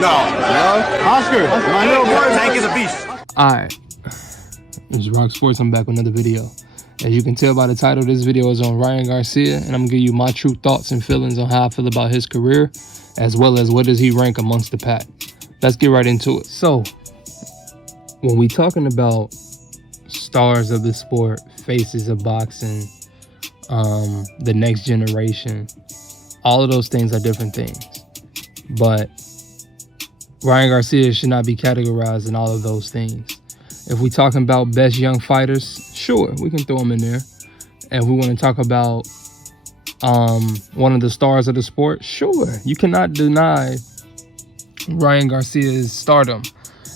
No. Oscar, my little boy. Tank is a beast. Alright, it's RocSports. I'm back with another video. As you can tell by the title, this video is on Ryangarcia, and I'm gonna give you my true thoughts and feelings on how I feel about his career, as well as what does he rank amongst the pack. Let's get right into it. So, when we talking about stars of the sport, faces of boxing, the next generation, all of those things are different things. But Ryangarcia should not be categorized in all of those things. If we talking about best young fighters, sure, we can throw them in there. And if we want to talk about one of the stars of the sport, sure. You cannot deny Ryangarcia's stardom.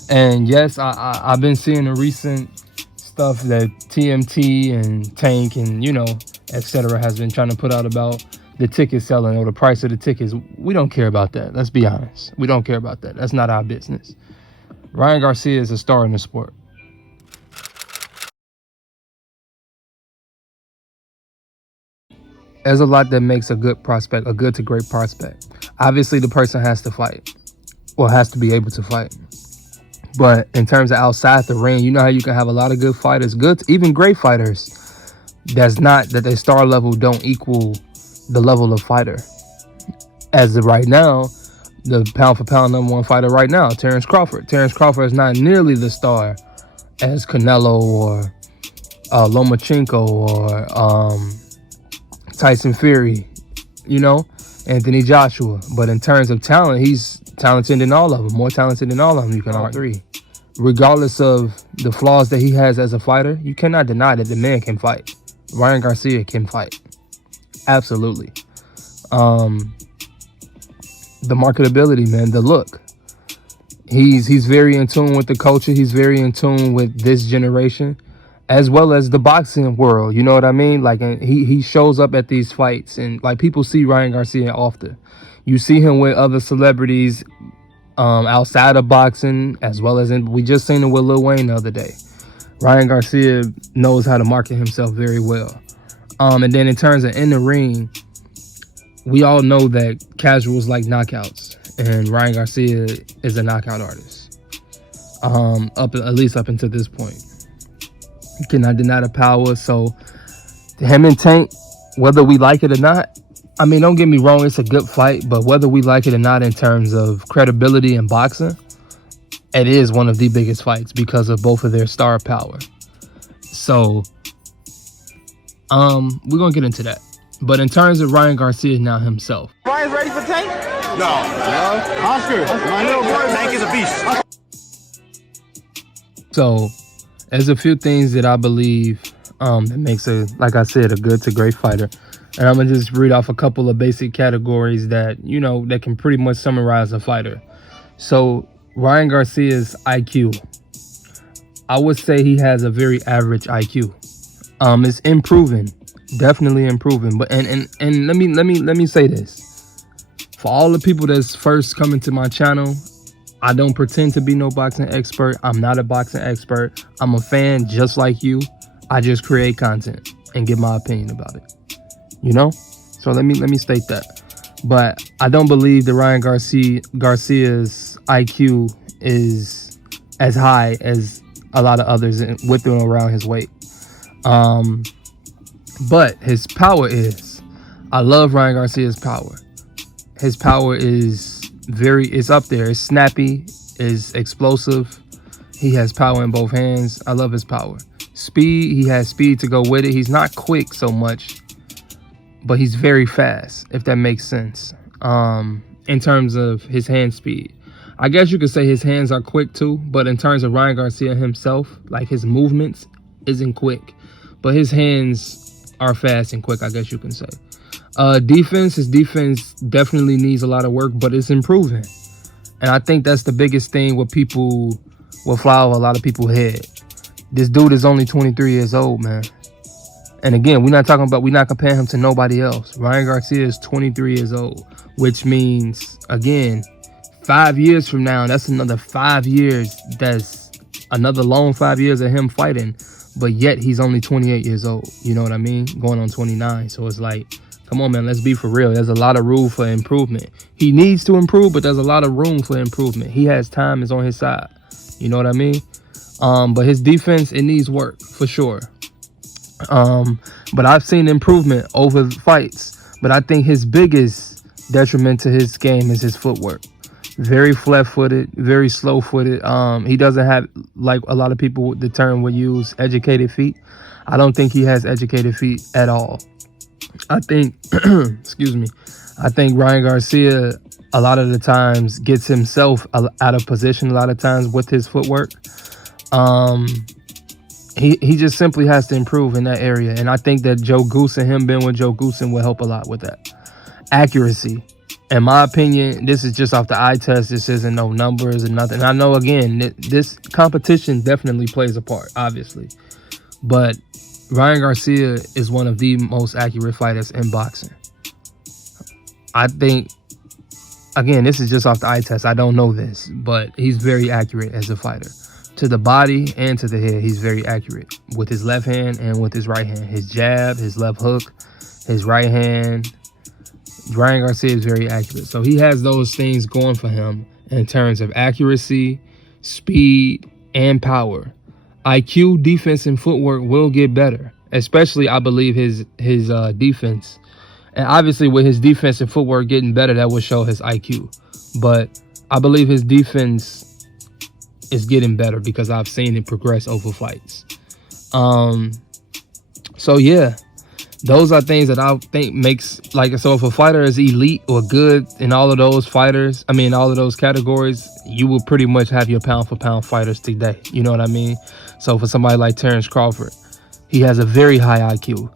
And yes, I've been seeing the recent stuff that TMT and Tank and, etc. has been trying to put out about the ticket selling or the price of the tickets. We don't care about that. Let's be honest. We don't care about that. That's not our business. Ryangarcia is a star in the sport. There's a lot that makes a good prospect, a good to great prospect. Obviously, the person has to fight, or has to be able to fight. But in terms of outside the ring, you know how you can have a lot of good fighters, even great fighters, that's not that their star level don't equal the level of fighter. As of right now, the pound for pound #1 fighter right now, Terencecrawford. Terencecrawford is not nearly the star as Canelo or Lomachenko or tysonfury, Anthony Joshua. But in terms of talent, he's talented in all of them, more talented than all of them. You can argue. Regardless of the flaws that he has as a fighter, you cannot deny that the man can fight. Ryangarcia can fight. Absolutely. The marketability, man, the look. He's very in tune with the culture. He's very in tune with this generation, as well as the boxing world. You know what I mean? Like, and he shows up at these fights, and like people see Ryangarcia often. You see him with other celebrities outside of boxing, as well as we just seen him with Lil Wayne the other day. Ryangarcia knows how to market himself very well. And then in terms of in the ring, we all know that casuals like knockouts, and Ryangarcia is a knockout artist. At least up until this point, you cannot deny the power. So him and Tank, whether we like it or not, I mean, don't get me wrong, it's a good fight, but whether we like it or not in terms of credibility in boxing, it is one of the biggest fights because of both of their star power. So we're gonna get into that. But in terms of Ryangarcia now himself, Ryan's ready for Tank? No. Oscar, my little boy. Tank is a beast. So there's a few things that I believe that makes like I said, a good to great fighter. And I'm gonna just read off a couple of basic categories that that can pretty much summarize a fighter. So Ryangarcia's IQ, I would say he has a very average IQ. It's improving, definitely improving. But and let me say this, for all the people that's first coming to my channel, I don't pretend to be no boxing expert. I'm not a boxing expert. I'm a fan just like you. I just create content and give my opinion about it. So let me state that. But I don't believe that Garcia's IQ is as high as a lot of others with and around his weight. But his power is, I love Ryangarcia's power. His power is it's up there. It's snappy, it's explosive. He has power in both hands. I love his power. Speed, he has speed to go with it. He's not quick so much, but he's very fast, if that makes sense. In terms of his hand speed, I guess you could say his hands are quick too, but in terms of Ryangarcia himself, like his movements isn't quick, but his hands are fast and quick, I guess you can say. His defense definitely needs a lot of work, but it's improving. And I think that's the biggest thing what fly over a lot of people's head. This dude is only 23 years old, man. And again, we're not comparing him to nobody else. Ryangarcia is 23 years old, which means, again, 5 years from now, that's another 5 years. That's another long 5 years of him fighting. But yet he's only 28 years old. You know what I mean? Going on 29. So it's like Come on, man. Let's be for real. There's a lot of room for improvement. He needs to improve, but there's a lot of room for improvement. He has time is on his side. You know what I mean? But his defense, it needs work for sure. But I've seen improvement over fights. But I think his biggest detriment to his game is his footwork. Very flat-footed, very slow-footed. He doesn't have, like a lot of people, the term would use, educated feet. I don't think he has educated feet at all. I think, excuse me, I think Ryangarcia a lot of the times gets himself out of position a lot of times with his footwork. He just simply has to improve in that area. And I think that Joe Goosen, him being with Joe Goosen, will help a lot with that. Accuracy. In my opinion, this is just off the eye test. This isn't no numbers or nothing. I know, again, this competition definitely plays a part, obviously. But Ryangarcia is one of the most accurate fighters in boxing. I think, again, this is just off the eye test. I don't know this, but he's very accurate as a fighter. To the body and to the head, he's very accurate with his left hand and with his right hand. His jab, his left hook, his right hand. Ryangarcia is very accurate. So he has those things going for him in terms of accuracy, speed, and power. IQ, defense, and footwork will get better. Especially, I believe, his defense. And obviously, with his defense and footwork getting better, that will show his IQ. But I believe his defense is getting better because I've seen it progress over fights. So, yeah. Those are things that I think makes, like, so if a fighter is elite or good in all of those fighters, I mean, all of those categories, you will pretty much have your pound for pound fighters today. You know what I mean? So for somebody like Terencecrawford, he has a very high IQ.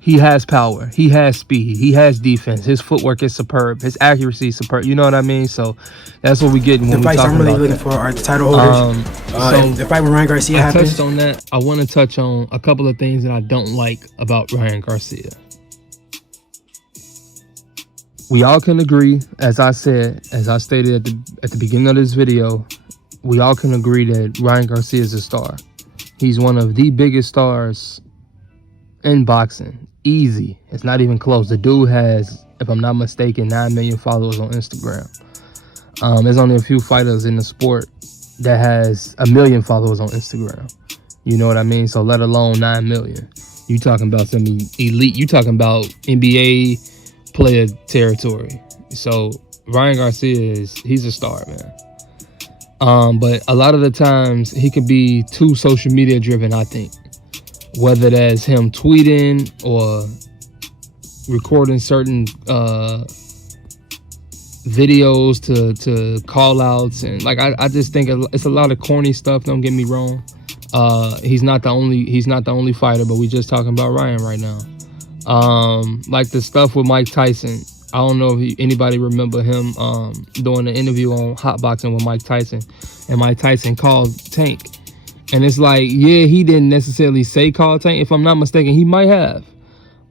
He has power. He has speed. He has defense. His footwork is superb. His accuracy is superb. You know what I mean? So that's what we get when we talk about that. The fights I'm really looking for are the title holders. So the fight with Ryangarcia happens. I touched on that. I want to touch on a couple of things that I don't like about Ryangarcia. We all can agree, as I said, as I stated at the beginning of this video, we all can agree that Ryangarcia is a star. He's one of the biggest stars in boxing. Easy. It's not even close. The dude has, if I'm not mistaken, 9 million followers on Instagram. There's only a few fighters in the sport that has 1 million followers on Instagram. You know what I mean? So let alone 9 million. You talking about some elite. You talking about NBA player territory. So Ryangarcia he's a star, man. But a lot of the times he can be too social media driven, I think. Whether that's him tweeting or recording certain videos to call outs, and like I just think it's a lot of corny stuff. Don't get me wrong. He's not the only fighter, but we just talking about Ryan right now. Like the stuff with Mike Tyson. I don't know if anybody remember him doing an interview on Hot Boxing with Mike Tyson, and Mike Tyson called Tank. And it's like, yeah, he didn't necessarily say call Tank. If I'm not mistaken, he might have.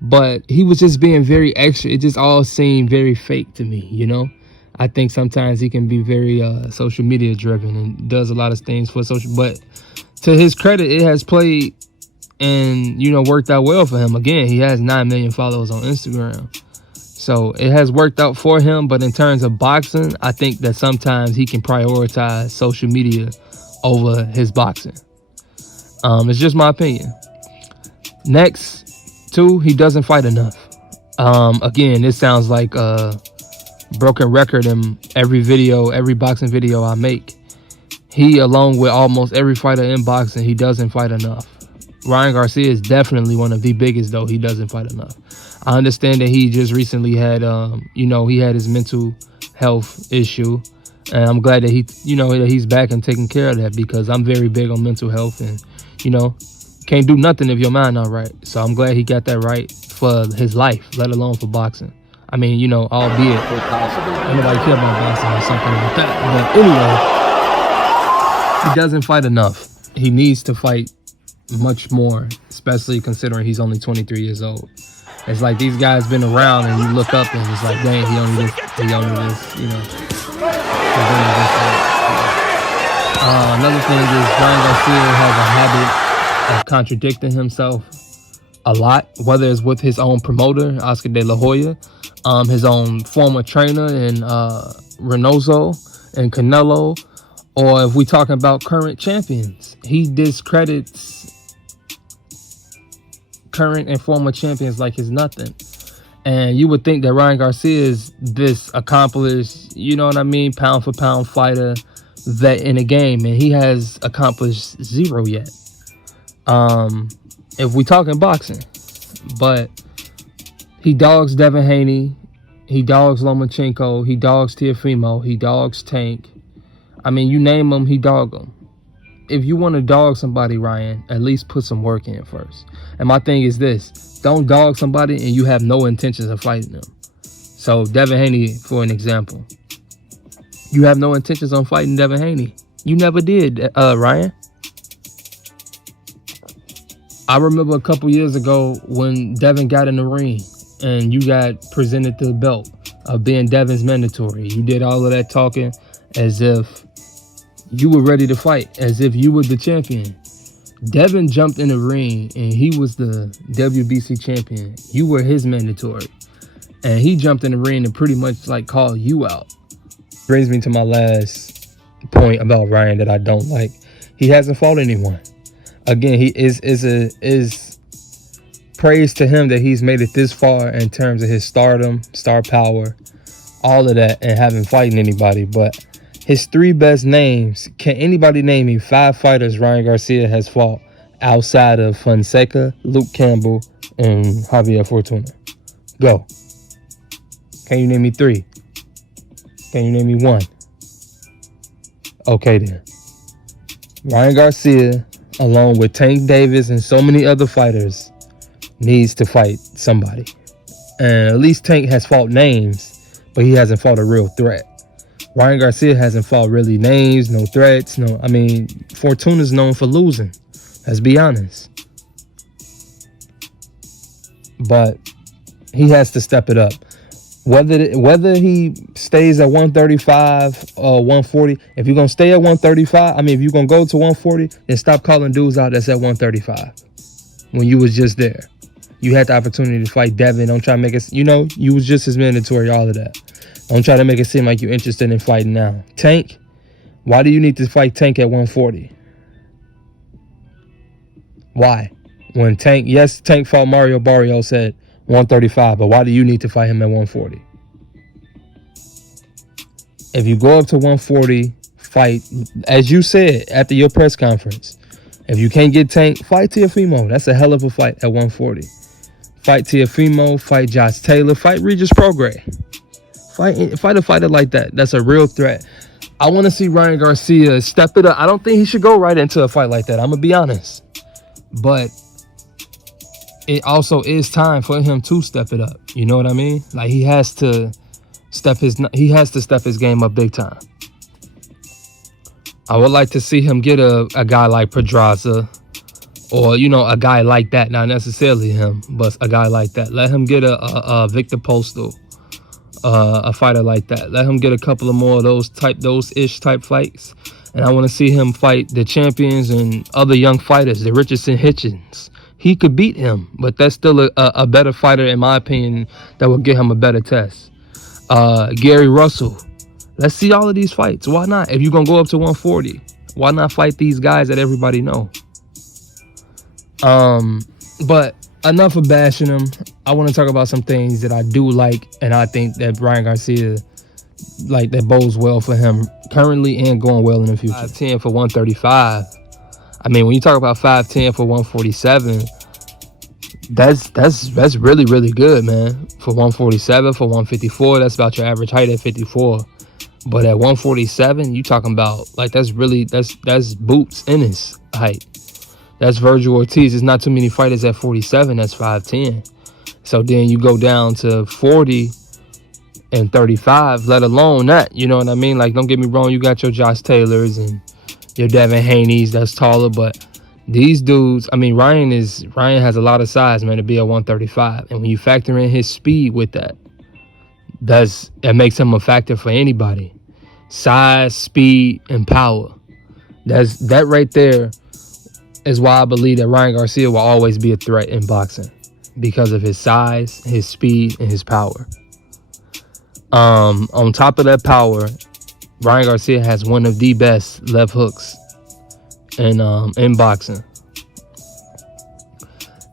But he was just being very extra. It just all seemed very fake to me, you know? I think sometimes he can be very social media driven and does a lot of things for social. But to his credit, it has played and, you know, worked out well for him. Again, he has 9 million followers on Instagram. So it has worked out for him. But in terms of boxing, I think that sometimes he can prioritize social media over his boxing. It's just my opinion. Next, two, he doesn't fight enough. Again, this sounds like a broken record in every boxing video I make. He, along with almost every fighter in boxing, he doesn't fight enough. Ryangarcia is definitely one of the biggest, though. He doesn't fight enough. I understand that he just recently had, he had his mental health issue. And I'm glad that he's back and taking care of that, because I'm very big on mental health, and, can't do nothing if your mind not right. So I'm glad he got that right for his life, let alone for boxing. I mean, albeit nobody care about boxing or something like that. But anyway, he doesn't fight enough. He needs to fight much more, especially considering he's only 23 years old. It's like these guys been around, and you look up and it's like, dang, he only this. Another thing is Ryangarcia has a habit of contradicting himself. a lot, whether it's with his own promoter, oscardelahoya, his own former trainer in Reynoso and Canelo, or if we talking about current champions. He discredits current and former champions like it's nothing. And you would think that Ryangarcia is this accomplished, you know what I mean, pound for pound fighter, vet in the game, and he has accomplished zero yet. If we talking boxing, but he dogs DEVINHANEY, he dogs Lomachenko, he dogs Teofimo, he dogs Tank. I mean, you name them, he dog them. If you want to dog somebody, Ryan, at least put some work in first. And my thing is this: don't dog somebody and you have no intentions of fighting them. So DEVINHANEY, for an example, you have no intentions on fighting DEVINHANEY. You never did, Ryan. I remember a couple years ago when Devin got in the ring and you got presented the belt of being Devin's mandatory. You did all of that talking as if you were ready to fight, as if you were the champion. Devin jumped in the ring and he was the WBC champion. You were his mandatory. And he jumped in the ring and pretty much like called you out. Brings me to my last point about Ryan that I don't like. He hasn't fought anyone. Again, he is praise to him that he's made it this far in terms of his stardom, star power, all of that, and haven't fighting anybody. But his 3 best names, can anybody name me 5 fighters Ryangarcia has fought outside of Fonseca, Luke Campbell, and Javier Fortuna? Go. Can you name me 3? Can you name me 1? Okay then. Ryangarcia, along with Tank Davis and so many other fighters, needs to fight somebody. And at least Tank has fought names, but he hasn't fought a real threat. Ryangarcia hasn't fought really names, no threats, no. I mean, Fortuna's known for losing. Let's be honest. But he has to step it up. Whether he stays at 135 or 140, if you're going to stay at 135, I mean, if you're going to go to 140, then stop calling dudes out that's at 135 when you was just there. You had the opportunity to fight Devin. Don't try to make it, you was just as mandatory, all of that. Don't try to make it seem like you're interested in fighting now. Tank, why do you need to fight Tank at 140? Why? When Tank fought Mario Barrios at 135, but why do you need to fight him at 140? If you go up to 140, fight, as you said after your press conference, if you can't get Tank, fight Teofimo. That's a hell of a fight at 140. Fight Teofimo, fight joshtaylor, fight Regis Prograis. Fight a fighter like that. That's a real threat. I want to see Ryangarcia step it up. I don't think he should go right into a fight like that. I'm going to be honest. But it also is time for him to step it up. You know what I mean? Like he has to step his game up big time. I would like to see him get a guy like Pedraza, or a guy like that. Not necessarily him, but a guy like that. Let him get a Victor Postal, a fighter like that. Let him get a couple of more of those ish type fights. And I want to see him fight the champions and other young fighters, the Richardson Hitchens. He could beat him, but that's still a better fighter, in my opinion, that will give him a better test. Gary Russell. Let's see all of these fights. Why not? If you're going to go up to 140, why not fight these guys that everybody know? But enough of bashing him. I want to talk about some things that I do like, and I think that Ryangarcia, that bodes well for him currently and going well in the future. 5'10" for 135. I mean, when you talk about 5'10" for 147, that's really, really good, man. For 147, for 154, that's about your average height at 54. But at 147, you talking about that's Boots in his height. That's Virgil Ortiz. There's not too many fighters at 47 that's 5'10". So then you go down to 40 and 35, let alone that. You know what I mean? Don't get me wrong, you got your Josh Taylors and your DEVINHANEYs that's taller, but these dudes, I mean, Ryan has a lot of size, man, to be at 135. And when you factor in his speed with that, that makes him a factor for anybody. Size, speed, and power. That right there is why I believe that Ryan Garcia will always be a threat in boxing, because of his size, his speed, and his power. On top of that power, Ryan Garcia has one of the best left hooks in boxing.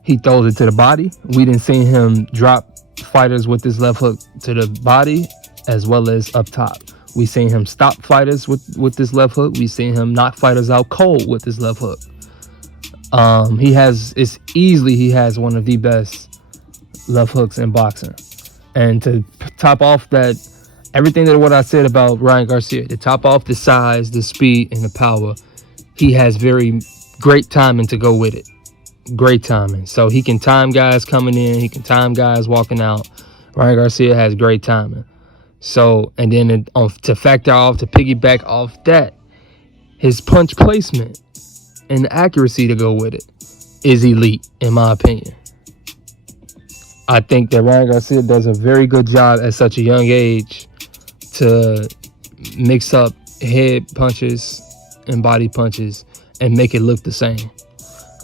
He throws it to the body. We didn't see him drop fighters with his left hook to the body as well as up top. We seen him stop fighters with this left hook. We seen him knock fighters out cold with his left hook. He has one of the best left hooks in boxing. And to top off that, everything that what I said about Ryan Garcia, to top off the size, the speed, and the power, he has very great timing to go with it. Great timing. So he can time guys coming in. He can time guys walking out. Ryan Garcia has great timing. So, and then to factor off, to piggyback off that, his punch placement and the accuracy to go with it is elite, in my opinion. I think that Ryan Garcia does a very good job at such a young age to mix up head punches and body punches and make it look the same.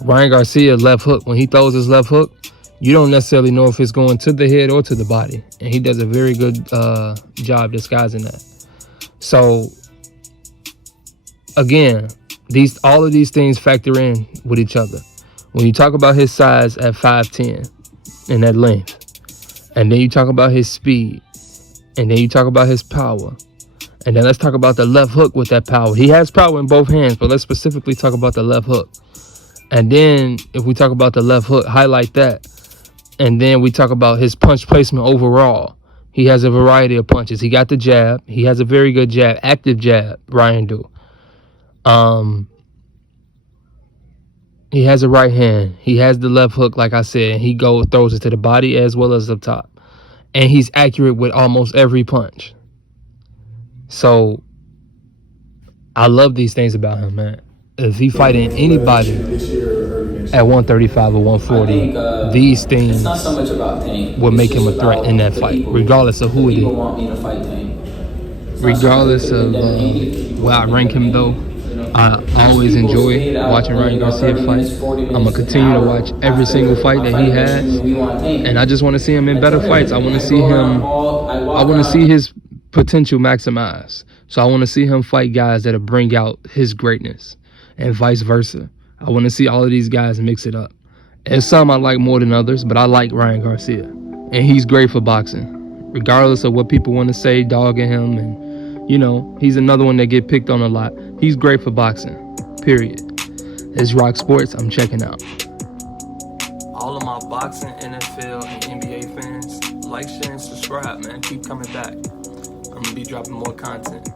Ryan Garcia left hook, when he throws his left hook, you don't necessarily know if it's going to the head or to the body. And he does a very good job disguising that. So, again, all of these things factor in with each other. When you talk about his size at 5'10", and that length, and then you talk about his speed, and then you talk about his power, and then let's talk about the left hook with that power. He has power in both hands, but let's specifically talk about the left hook. And then if we talk about the left hook, highlight that, and then we talk about his punch placement overall. He has a variety of punches. He got the jab. He has a very good jab, active jab, Ryan do. He has a right hand. He has the left hook, like I said. He throws it to the body as well as up top. And he's accurate with almost every punch. So, I love these things about him, man. If he fighting anybody at 135 or 140, these things will make him a threat in that fight, regardless of who it is. Regardless of where I rank him, though. I always enjoy watching Ryan Garcia fight. I'm going to continue to watch every single fight that he has. And I just want to see him in better fights. I want to see his potential maximized. So I want to see him fight guys that'll bring out his greatness and vice versa. I want to see all of these guys mix it up. And some I like more than others, but I like Ryan Garcia. And he's great for boxing. Regardless of what people want to say, dogging him, and he's another one that get picked on a lot. He's great for boxing, period. It's RocSports. I'm checking out. All of my boxing, NFL, and NBA fans, like, share, and subscribe, man. Keep coming back. I'm going to be dropping more content.